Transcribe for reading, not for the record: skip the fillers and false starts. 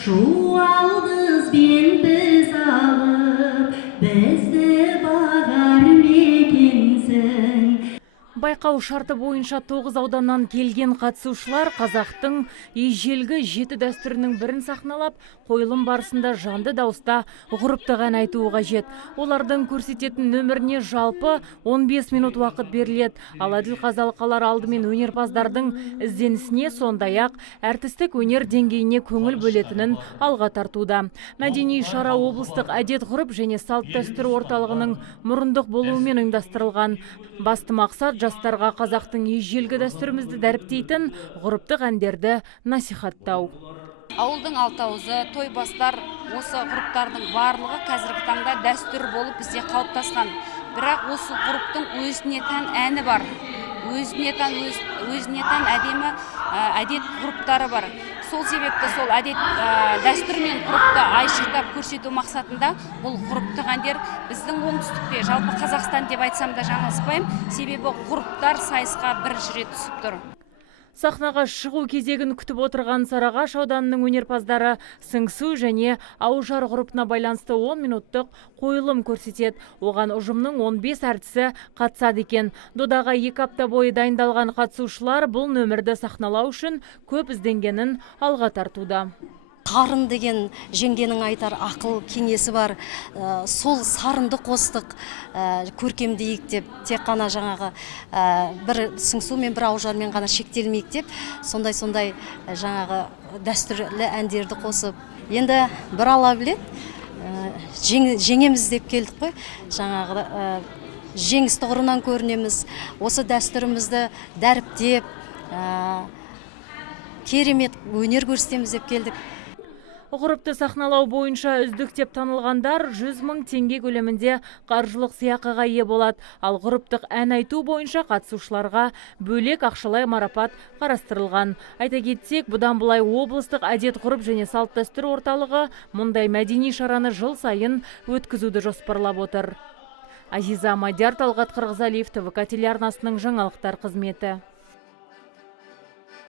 Шуалдызбен біз алып, бізді бағар мекенсің. Байқау шарты бойынша 9 ауданнан келген қатысушылар қазақтың ежелгі 7 дәстүрінің бірін сахналап, қойылым барысында жанды дауыста ғұрыптық ән айтуы қажет. Олардың көрсететін нөміріне жалпы 15 минут уақыт беріледі. Ал әділқазылқалар алдымен өнерпаздардың ізденісіне, сондай-ақ әртістік өнер деңгейіне көңіл бөлетінін алға тартуда. Мәдени шара облыстық әдет-ғұрып және салт дәстүр орталығының мұрындық болуымен ұйымдастырылған. Басты мақсат жастарға қазақтың ежелгі дәстүрімізді дәріптейтін ғұрыптық әндерді насихаттау. Ауылдың алтауызы, тойбастар, осы ғұрыптардың барлығы қазіргі таңда дәстүр болып бізде қалыптасқан. Бірақ осы ғұрыптың өзіне тән әні бар. Өзіне тән әдемі әдет ғұрыптары бар. Сол себепті сол әдет дәстүр мен ғұрыпты айшықтап көрсету мақсатында бұл ғұрыптық әндер біздің оңтүстікте, жалпы Қазақстан деп айтсам да жаңылыспаймын, себебі ғұрыптар сайысқа бірінші рет түсіп тұр. Сахнаға шығу кезегін күтіп отырған Сарыағаш ауданының өнерпаздары сыңсу және аужар ғұрыпына байланысты 10 минуттық қойылым көрсетеді. Оған ұжымның 15 әртісі қатысады екен. Додаға 2 апта бойы дайындалған қатысушылар бұл нөмірді сахналау үшін көп ізденгенін алға тартуда. Сарын деген жеңгенің айтар ақыл кеңесі бар. Сол сарынды қостық, көркемдейік деп, тек қана жаңағы бір сыңсу мен бір аужармен ғана шектелмейік деп, сондай жаңағы дәстүрлі әндерді қосып. Енді бір ала білет, жеңеміз деп келдік қой, жаңағы жеңіс тұғырынан көрінеміз. Осы дәстүрімізді дәріптеп, керемет өнер көрсетеміз деп келдік. Ғұрыпты сахналау бойынша үздік деп танылғандар 100 000 теңге көлемінде қаржылық сыйақыға ие болады. Ал ғұрыптық ән айту бойынша қатысушыларға бөлек ақшалай марапат қарастырылған. Айта кетсек, бұдан былай облыстық әдет-ғұрып және салт дәстүр орталығы мұндай мәдени шараны жыл сайын өткізуді жоспарлап отыр. Азиза Мадияр, Талғат Қырғызалиев, ТВК телеарнасының жаңалықтар қызметі.